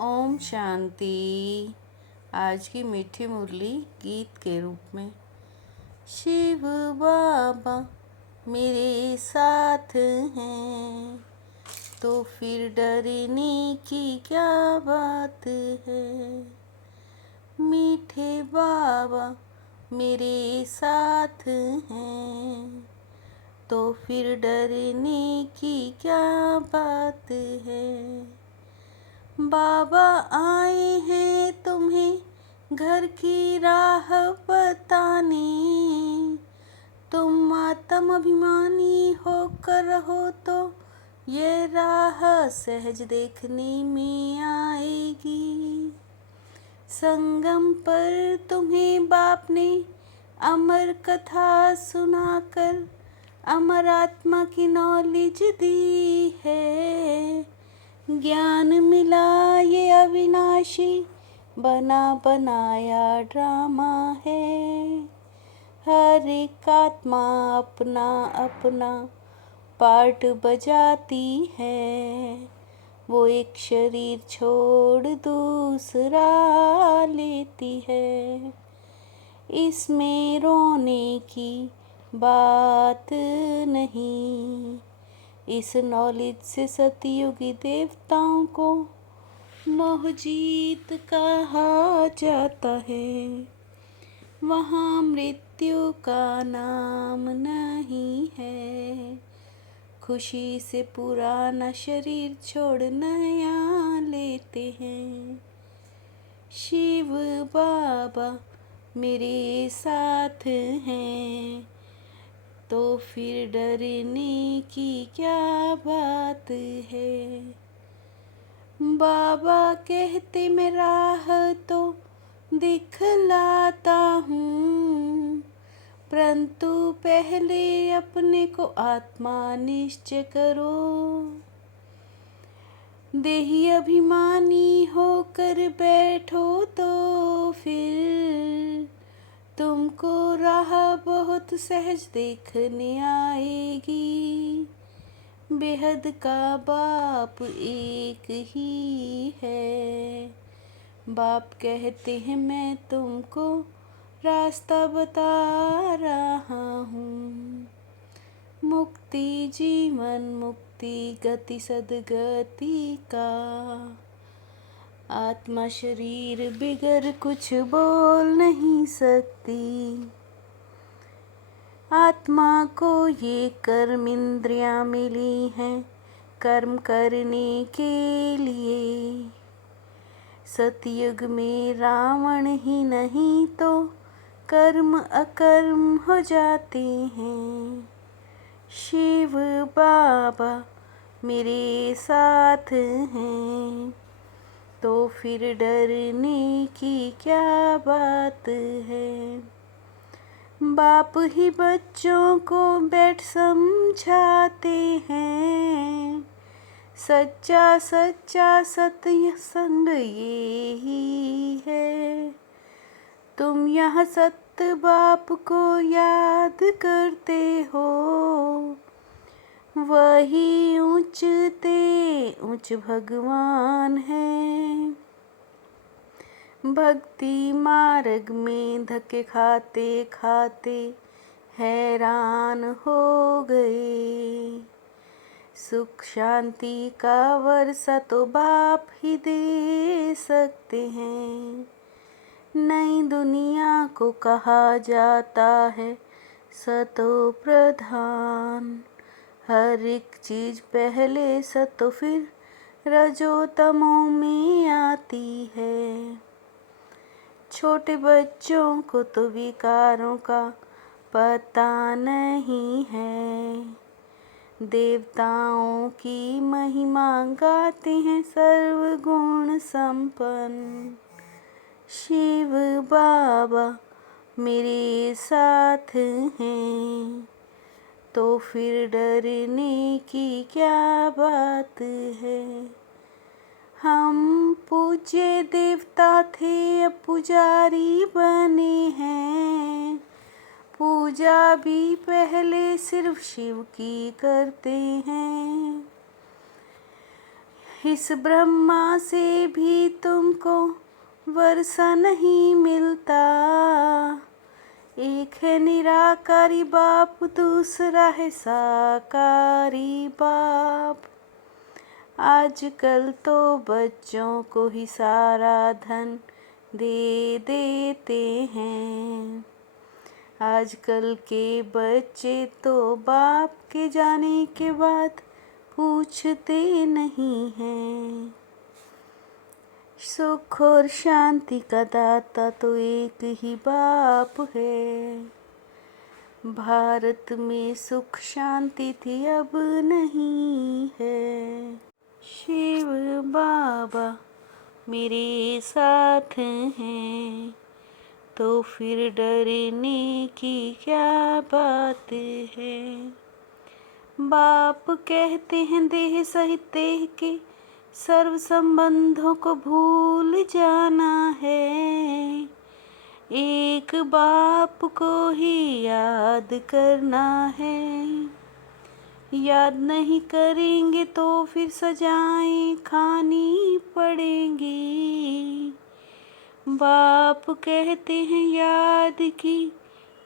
ओम शांति। आज की मीठी मुरली गीत के रूप में। शिव बाबा मेरे साथ हैं तो फिर डरने की क्या बात है। मीठे बाबा मेरे साथ हैं तो फिर डरने की क्या बात है। बाबा आए हैं तुम्हें घर की राह बताने, तुम आत्म अभिमानी होकर रहो तो ये राह सहज देखने में आएगी। संगम पर तुम्हें बाप ने अमर कथा सुनाकर अमर आत्मा की नॉलेज दी है। ज्ञान मिला ये अविनाशी बना बनाया ड्रामा है। हर एक आत्मा अपना अपना पार्ट बजाती है, वो एक शरीर छोड़ दूसरा लेती है। इसमें रोने की बात नहीं, इस नॉलेज से सतयुगी देवताओं को मोहजीत कहा जाता है। वहाँ मृत्यु का नाम नहीं है, खुशी से पुराना शरीर छोड़ नया लेते हैं। शिव बाबा मेरे साथ हैं तो फिर डरने की क्या बात है। बाबा कहते मैं राह तो दिखलाता हूँ, परंतु पहले अपने को आत्मा निश्चय करो। देही अभिमानी होकर बैठो तो फिर तुमको राह बहुत सहज देखने आएगी। बेहद का बाप एक ही है। बाप कहते हैं मैं तुमको रास्ता बता रहा हूँ। मुक्ति जीवन मुक्ति गति सदगति का, आत्मा शरीर बिगर कुछ बोल नहीं सकती। आत्मा को ये कर्म इंद्रियां मिली हैं कर्म करने के लिए। सतयुग में रावण ही नहीं तो कर्म अकर्म हो जाते हैं। शिव बाबा मेरे साथ हैं तो फिर डरने की क्या बात है। बाप ही बच्चों को बैठ समझाते हैं, सच्चा सच्चा सत्य संग ये ही है। तुम यह सत्य बाप को याद करते हो, वही ऊंचते ऊंच भगवान है। भक्ति मार्ग में धक्के खाते खाते हैरान हो गए। सुख शांति का वर्षा तो बाप ही दे सकते हैं। नई दुनिया को कहा जाता है सतो प्रधान। हर एक चीज पहले सतो फिर रजो तमो में आती है। छोटे बच्चों को तो विकारों का पता नहीं है। देवताओं की महिमा गाते हैं सर्वगुण संपन्न। शिव बाबा मेरे साथ हैं तो फिर डरने की क्या बात है। हम पूज्य देवता थे अब पुजारी बने हैं। पूजा भी पहले सिर्फ शिव की करते हैं। इस ब्रह्मा से भी तुमको वर्षा नहीं मिलता। एक है निराकारी बाप, दूसरा है साकारी बाप। आजकल तो बच्चों को ही सारा धन दे देते हैं। आजकल के बच्चे तो बाप के जाने के बाद पूछते नहीं हैं। सुख और शांति का दाता तो एक ही बाप है। भारत में सुख शांति थी, अब नहीं है। शिव बाबा मेरे साथ हैं, तो फिर डरने की क्या बात है। बाप कहते हैं देह सहित देह के सर्व संबंधों को भूल जाना है। एक बाप को ही याद करना है। याद नहीं करेंगे तो फिर सजाएं खानी पड़ेंगी। बाप कहते हैं याद की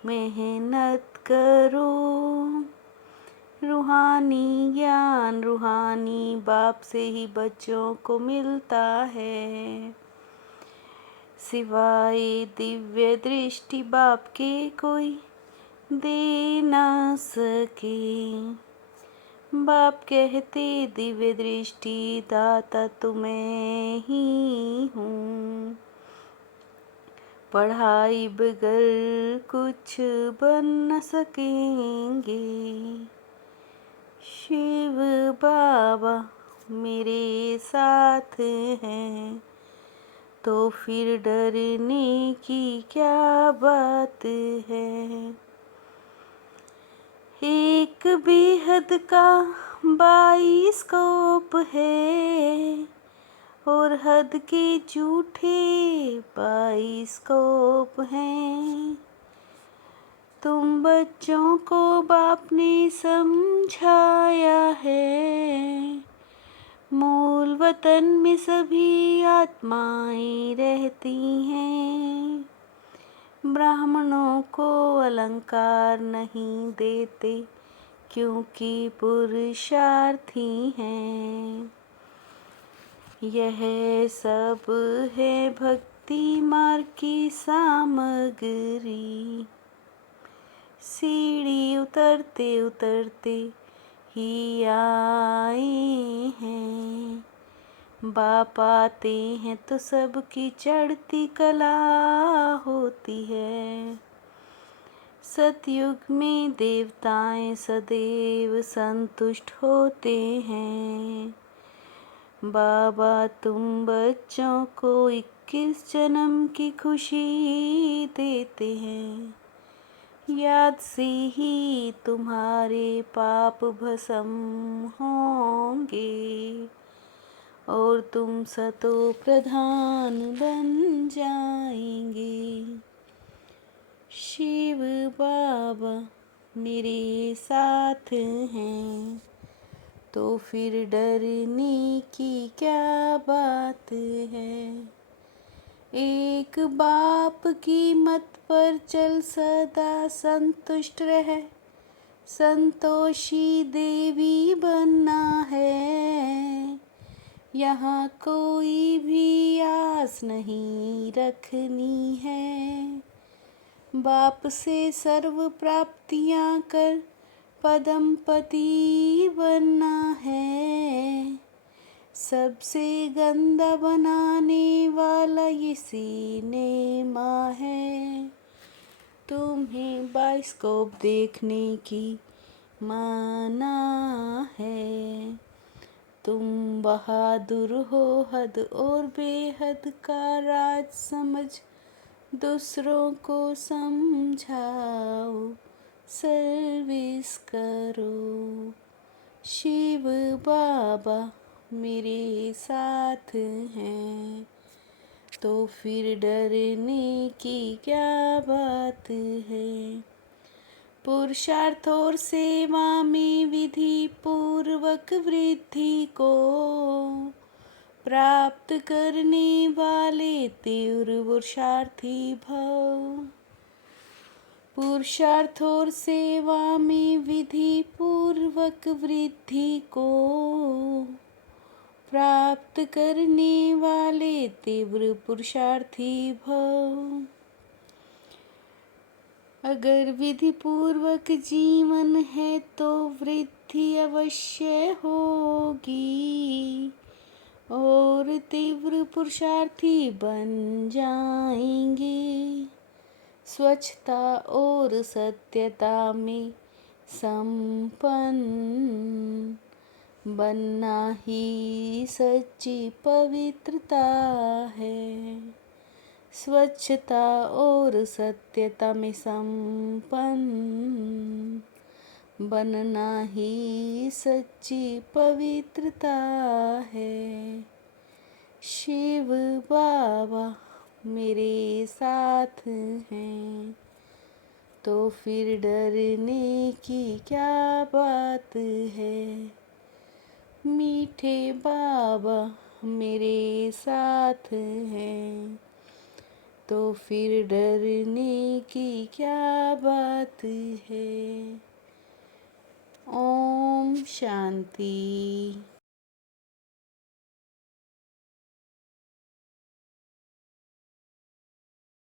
मेहनत करो। रूहानी ज्ञान रूहानी बाप से ही बच्चों को मिलता है। सिवाय दिव्य दृष्टि बाप के कोई दे ना सके। बाप कहते दिव्य दृष्टि दाता तो मैं ही हूँ। पढ़ाई बगैर कुछ बन न सकेंगे। शिव बाबा मेरे साथ हैं, तो फिर डरने की क्या बात है। एक बेहद का बाइस्कोप है, और हद के झूठे बाइस्कोप हैं। तुम बच्चों को बाप ने समझाया है। मूल वतन में सभी आत्माएं रहती हैं। ब्राह्मणों को अलंकार नहीं देते, क्योंकि पुरुषार्थी हैं। यह सब है भक्ति मार्ग की सामग्री। सीढ़ी उतरते उतरते ही आए हैं। बाप आते हैं तो सबकी चढ़ती कला होती है। सतयुग में देवताएं सदैव संतुष्ट होते हैं। बाबा तुम बच्चों को 21 जन्म की खुशी देते हैं। याद से ही तुम्हारे पाप भस्म होंगे, और तुम सतो प्रधान बन जाएंगे। शिव बाबा मेरे साथ हैं, तो फिर डरने की क्या बात है। एक बाप की मत पर चल सदा संतुष्ट रह, संतोषी देवी बनना है। यहाँ कोई भी आस नहीं रखनी है। बाप से सर्व प्राप्तियाँ कर पदम पति बनना है। सबसे गंदा बनाने वाला इसी ने माँ है। तुम्हें बाइस्कोप देखने की माना है। तुम बहादुर हो हद और बेहद का राज समझ दूसरों को समझाओ, सर्विस करो। शिव बाबा मेरे साथ हैं, तो फिर डरने की क्या बात है। पुरुषार्थ और सेवा में विधि पूर्वक वृद्धि को प्राप्त करने वाले तीव्र पुरुषार्थी भव। पुरुषार्थ और सेवा में विधि पूर्वक वृद्धि को प्राप्त करने वाले तीव्र पुरुषार्थी भव। अगर विधि पूर्वक जीवन है तो वृद्धि अवश्य होगी और तीव्र पुरुषार्थी बन जाएंगे। स्वच्छता और सत्यता में संपन्न बनना ही सच्ची पवित्रता है। स्वच्छता और सत्यता में संपन्न बनना ही सच्ची पवित्रता है। शिव बाबा मेरे साथ हैं तो फिर डरने की क्या बात है। मीठे बाबा मेरे साथ हैं तो फिर डरने की क्या बात है। ओम शांति।